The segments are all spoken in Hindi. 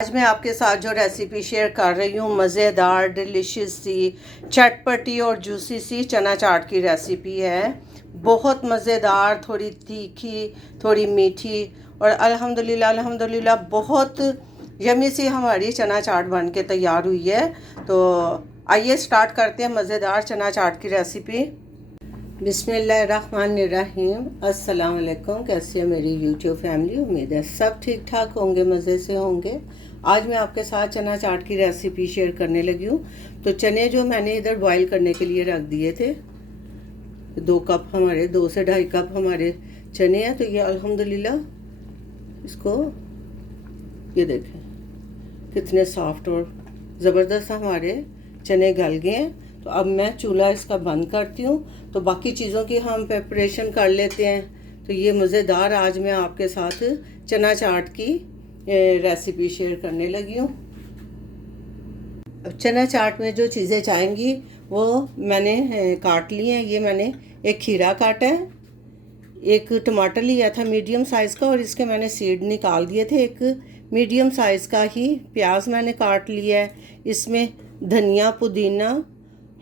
आज मैं आपके साथ जो रेसिपी शेयर कर रही हूँ मज़ेदार डिलीशियस सी चटपटी और जूसी सी चना चाट की रेसिपी है। बहुत मज़ेदार, थोड़ी तीखी, थोड़ी मीठी और अल्हम्दुलिल्लाह बहुत यमी सी हमारी चना चाट बन के तैयार हुई है। तो आइए स्टार्ट करते हैं मज़ेदार चना चाट की रेसिपी। बिस्मिल्लाहिर्रहमानिर्रहीम। अस्सलाम वालेकुम। कैसे है मेरी यूट्यूब फैमिली? उम्मीद है सब ठीक ठाक होंगे, मज़े से होंगे। आज मैं आपके साथ चना चाट की रेसिपी शेयर करने लगी हूँ। तो चने जो मैंने इधर बॉईल करने के लिए रख दिए थे, 2 कप हमारे 2 से 2.5 कप हमारे चने हैं। तो ये अल्हम्दुलिल्लाह इसको ये देखें कितने सॉफ्ट और ज़बरदस्त हमारे चने गल गए हैं। तो अब मैं चूल्हा इसका बंद करती हूँ, तो बाकी चीज़ों की हम प्रिपरेशन कर लेते हैं। तो ये मज़ेदार आज मैं आपके साथ चना चाट की रेसिपी शेयर करने लगी हूँ। अब चना चाट में जो चीज़ें चाहेंगी वो मैंने काट ली हैं। ये मैंने एक खीरा काटा है, एक टमाटर लिया था मीडियम साइज़ का और इसके मैंने सीड निकाल दिए थे। एक मीडियम साइज़ का ही प्याज मैंने काट लिया है। इसमें धनिया, पुदीना,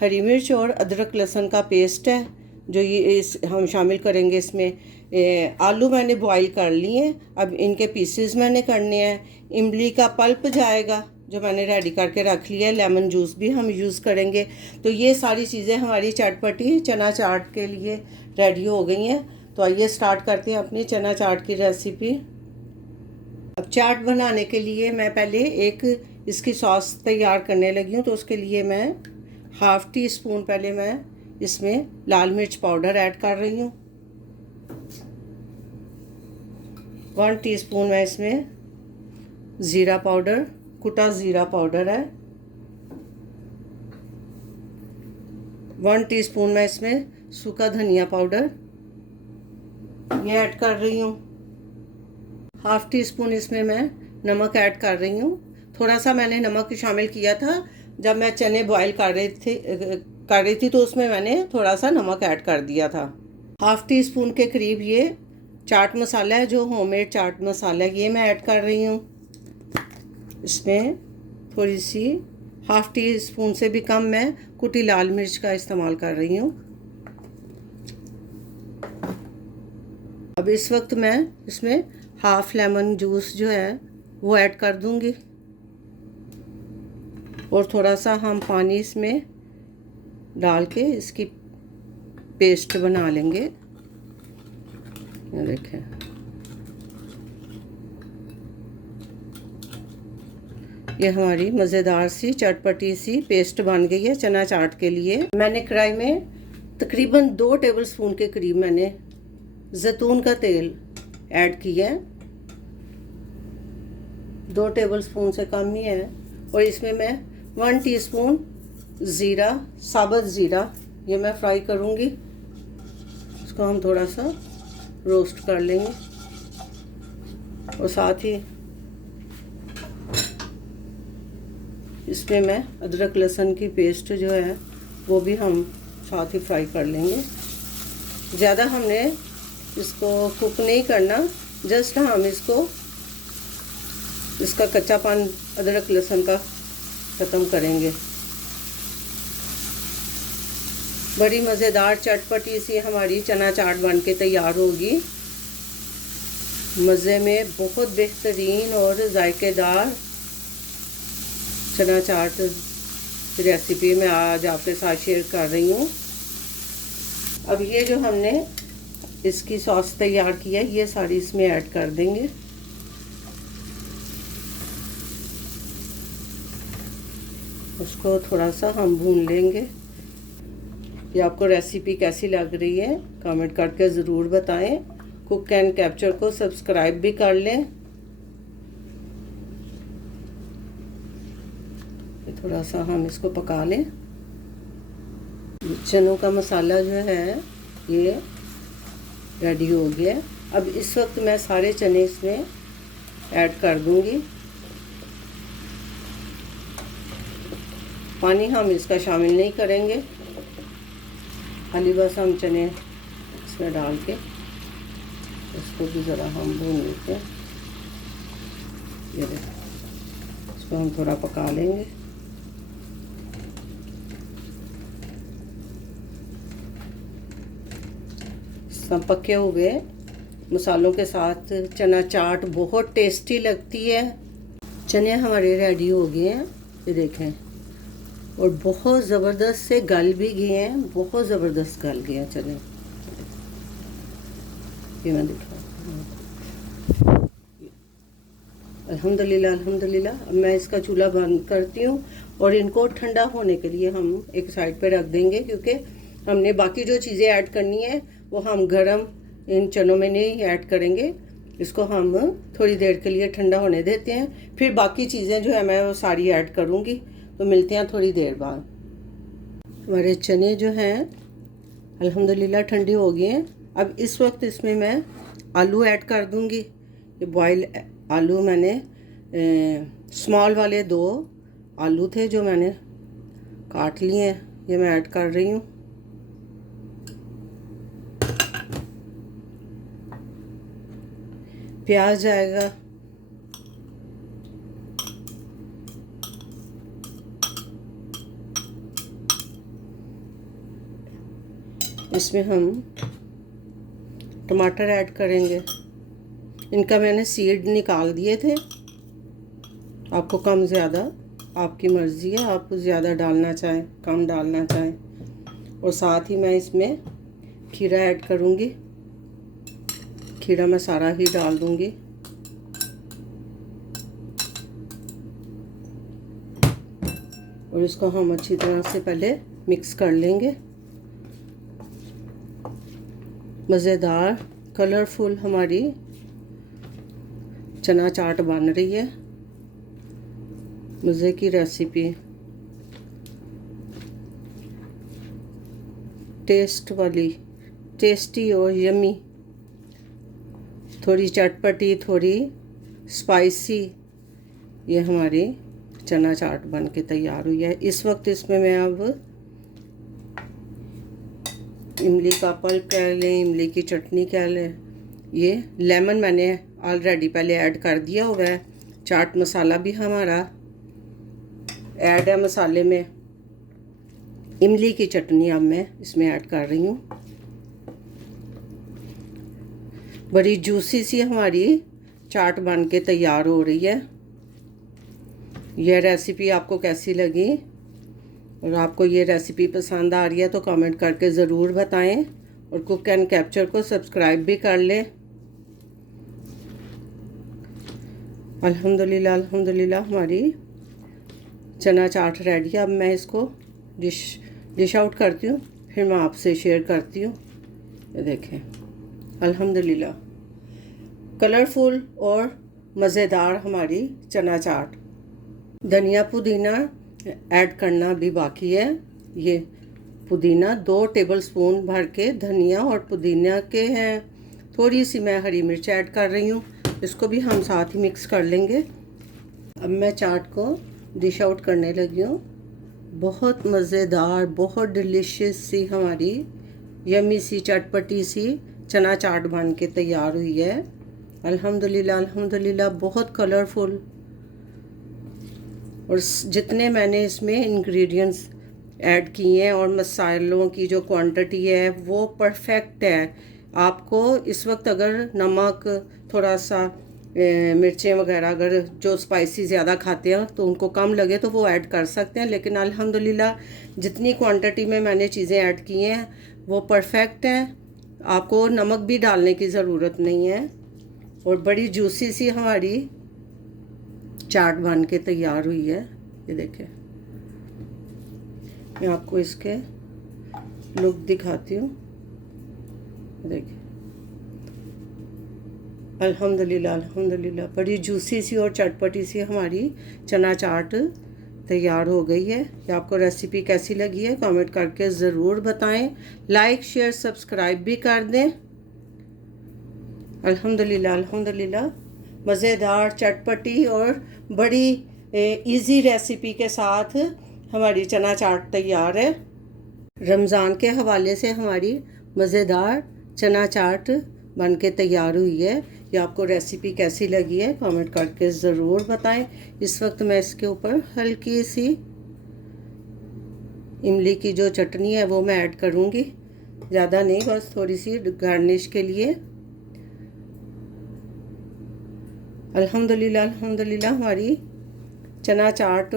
हरी मिर्च और अदरक लहसुन का पेस्ट है जो ये हम शामिल करेंगे इसमें। आलू मैंने बॉईल कर लिए हैं, अब इनके पीसेस मैंने करने हैं। इमली का पल्प जाएगा जो मैंने रेडी करके रख लिया है। लेमन जूस भी हम यूज़ करेंगे। तो ये सारी चीज़ें हमारी चटपटी चना चाट के लिए रेडी हो गई हैं। तो आइए स्टार्ट करते हैं अपनी चना चाट की रेसिपी। अब चाट बनाने के लिए मैं पहले एक इसकी सॉस तैयार करने लगी हूँ। तो उसके लिए मैं 1/2 टीस्पून पहले मैं इसमें लाल मिर्च पाउडर ऐड कर रही हूँ। 1 टीस्पून मैं इसमें ज़ीरा पाउडर, कुटा ज़ीरा पाउडर है। 1 टीस्पून मैं इसमें सूखा धनिया पाउडर ये ऐड कर रही हूँ। 1/2 टीस्पून इसमें मैं नमक ऐड कर रही हूँ। थोड़ा सा मैंने नमक शामिल किया था जब मैं चने बॉईल कर रही थी तो उसमें मैंने थोड़ा सा नमक ऐड कर दिया था। 1/2 टीस्पून के करीब ये चाट मसाला है, जो होममेड चाट मसाला है, ये मैं ऐड कर रही हूँ। इसमें थोड़ी सी 1/2 टीस्पून से भी कम मैं कुटी लाल मिर्च का इस्तेमाल कर रही हूँ। अब इस वक्त मैं इसमें 1/2 लेमन जूस जो है वो ऐड कर दूँगी और थोड़ा सा हम पानी इसमें डाल के इसकी पेस्ट बना लेंगे। ये देखें, ये हमारी मज़ेदार सी चटपटी सी पेस्ट बन गई है चना चाट के लिए। मैंने कढ़ाई में तकरीबन 2 टेबलस्पून के करीब मैंने जैतून का तेल ऐड किया है। 2 टेबलस्पून से कम ही है। और इसमें मैं 1 टीस्पून ज़ीरा, साबुत ज़ीरा ये मैं फ्राई करूँगी। इसको हम थोड़ा सा रोस्ट कर लेंगे और साथ ही इसमें मैं अदरक लहसुन की पेस्ट जो है वो भी हम साथ ही फ्राई कर लेंगे। ज़्यादा हमने इसको कुक नहीं करना, जस्ट हम इसका कच्चापन अदरक लहसुन का ख़त्म करेंगे। बड़ी मज़ेदार चटपटी सी हमारी चना चाट बन के तैयार होगी। मज़े में बहुत बेहतरीन और जायकेदार चना चाट रेसिपी मैं आज आपके साथ शेयर कर रही हूँ। अब ये जो हमने इसकी सॉस तैयार की है ये सारी इसमें ऐड कर देंगे। उसको थोड़ा सा हम भून लेंगे। ये आपको रेसिपी कैसी लग रही है कमेंट करके ज़रूर बताएं। कुक एंड कैप्चर को सब्सक्राइब भी कर लें। थोड़ा सा हम इसको पका लें। चनों का मसाला जो है ये रेडी हो गया। अब इस वक्त मैं सारे चने इसमें ऐड कर दूंगी। पानी हम इसका शामिल नहीं करेंगे, खाली बस हम चने इसमें डाल के इसको भी ज़रा हम भून लेते हैं। ये देखो इसको हम थोड़ा पका लेंगे। सब पके हुए मसालों के साथ चना चाट बहुत टेस्टी लगती है। चने हमारे रेडी हो गए हैं, ये देखें, और बहुत ज़बरदस्त से गल भी गए हैं, बहुत ज़बरदस्त गल गए हैं चने। ये मैं दिखा, अल्हम्दुलिल्लाह अल्हम्दुलिल्लाह। अब मैं इसका चूल्हा बंद करती हूँ और इनको ठंडा होने के लिए हम एक साइड पे रख देंगे, क्योंकि हमने बाकी जो चीज़ें ऐड करनी है वो हम गरम इन चनों में नहीं ऐड करेंगे। इसको हम थोड़ी देर के लिए ठंडा होने देते हैं, फिर बाकी चीज़ें जो है मैं वो सारी ऐड करूँगी। तो मिलते हैं थोड़ी देर बाद। हमारे चने जो हैं अल्हम्दुलिल्लाह ठंडे हो गए हैं। अब इस वक्त इसमें मैं आलू ऐड कर दूँगी। ये बॉयल आलू मैंने स्मॉल वाले 2 आलू थे जो मैंने काट लिए हैं, ये मैं ऐड कर रही हूँ। प्याज जाएगा, इसमें हम टमाटर ऐड करेंगे। इनका मैंने सीड निकाल दिए थे। आपको कम ज़्यादा आपकी मर्ज़ी है, आप ज़्यादा डालना चाहें कम डालना चाहें। और साथ ही मैं इसमें खीरा ऐड करूँगी। खीरा मैं सारा ही डाल दूँगी। और इसको हम अच्छी तरह से पहले मिक्स कर लेंगे। मज़ेदार कलरफुल हमारी चना चाट बन रही है, मज़े की रेसिपी, टेस्ट वाली, टेस्टी और यमी, थोड़ी चटपटी थोड़ी स्पाइसी, ये हमारी चना चाट बन के तैयार हुई है। इस वक्त इसमें मैं अब इमली का पल्प कह लें, इमली की चटनी कह लें, ये लेमन मैंने ऑलरेडी पहले ऐड कर दिया हुआ है। चाट मसाला भी हमारा ऐड है मसाले में। इमली की चटनी अब मैं इसमें ऐड कर रही हूँ। बड़ी जूसी सी हमारी चाट बन के तैयार हो रही है। यह रेसिपी आपको कैसी लगी, और आपको ये रेसिपी पसंद आ रही है तो कमेंट करके ज़रूर बताएं, और कुक एंड कैप्चर को सब्सक्राइब भी कर लें। अल्हम्दुलिल्लाह अल्हम्दुलिल्लाह हमारी चना चाट रेडी है। अब मैं इसको डिश आउट करती हूँ, फिर मैं आपसे शेयर करती हूँ। ये देखें, अल्हम्दुलिल्लाह कलरफुल और मज़ेदार हमारी चना चाट। धनिया पुदीना ऐड करना भी बाकी है। ये पुदीना 2 टेबलस्पून भर के धनिया और पुदीना के हैं। थोड़ी सी मैं हरी मिर्च ऐड कर रही हूँ, इसको भी हम साथ ही मिक्स कर लेंगे। अब मैं चाट को डिश आउट करने लगी हूँ। बहुत मज़ेदार, बहुत डिलीशियस सी हमारी यमी सी चटपटी सी चना चाट बन के तैयार हुई है। अल्हम्दुलिल्लाह अल्हम्दुलिल्लाह बहुत कलरफुल, और जितने मैंने इसमें इंग्रेडिएंट्स ऐड किए हैं और मसालों की जो क्वांटिटी है वो परफेक्ट है। आपको इस वक्त अगर नमक, थोड़ा सा मिर्चें वगैरह अगर जो स्पाइसी ज़्यादा खाते हैं तो उनको कम लगे तो वो ऐड कर सकते हैं, लेकिन अल्हम्दुलिल्लाह जितनी क्वांटिटी में मैंने चीज़ें ऐड की हैं वो परफेक्ट हैं। आपको नमक भी डालने की ज़रूरत नहीं है। और बड़ी जूसी सी हमारी चाट बन के तैयार हुई है। ये देखें, मैं आपको इसके लुक दिखाती हूँ। देखिए, अल्हम्दुलिल्लाह अल्हम्दुलिल्लाह बड़ी जूसी सी और चटपटी सी हमारी चना चाट तैयार हो गई है। ये आपको रेसिपी कैसी लगी है कमेंट करके ज़रूर बताएं। लाइक शेयर सब्सक्राइब भी कर दें। अल्हम्दुलिल्लाह अल्हम्दुलिल्लाह मज़ेदार, चटपटी और बड़ी इजी रेसिपी के साथ हमारी चना चाट तैयार है। रमज़ान के हवाले से हमारी मज़ेदार चना चाट बन के तैयार हुई है। कि आपको रेसिपी कैसी लगी है, कमेंट करके ज़रूर बताएं। इस वक्त मैं इसके ऊपर हल्की सी इमली की जो चटनी है वो मैं ऐड करूँगी, ज़्यादा नहीं, बस थोड़ी सी गार्निश के लिए। अल्हम्दुलिल्लाह अल्हम्दुलिल्लाह हमारी चना चाट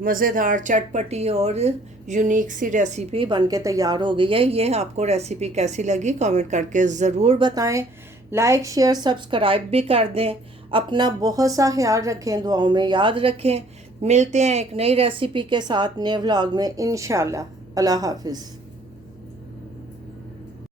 मज़ेदार, चटपटी और यूनिक सी रेसिपी बनके तैयार हो गई है। ये आपको रेसिपी कैसी लगी कमेंट करके ज़रूर बताएं। लाइक शेयर सब्सक्राइब भी कर दें। अपना बहुत सा ख्याल रखें, दुआओं में याद रखें। मिलते हैं एक नई रेसिपी के साथ नए व्लॉग में इंशाल्लाह। अल्लाह हाफिज़।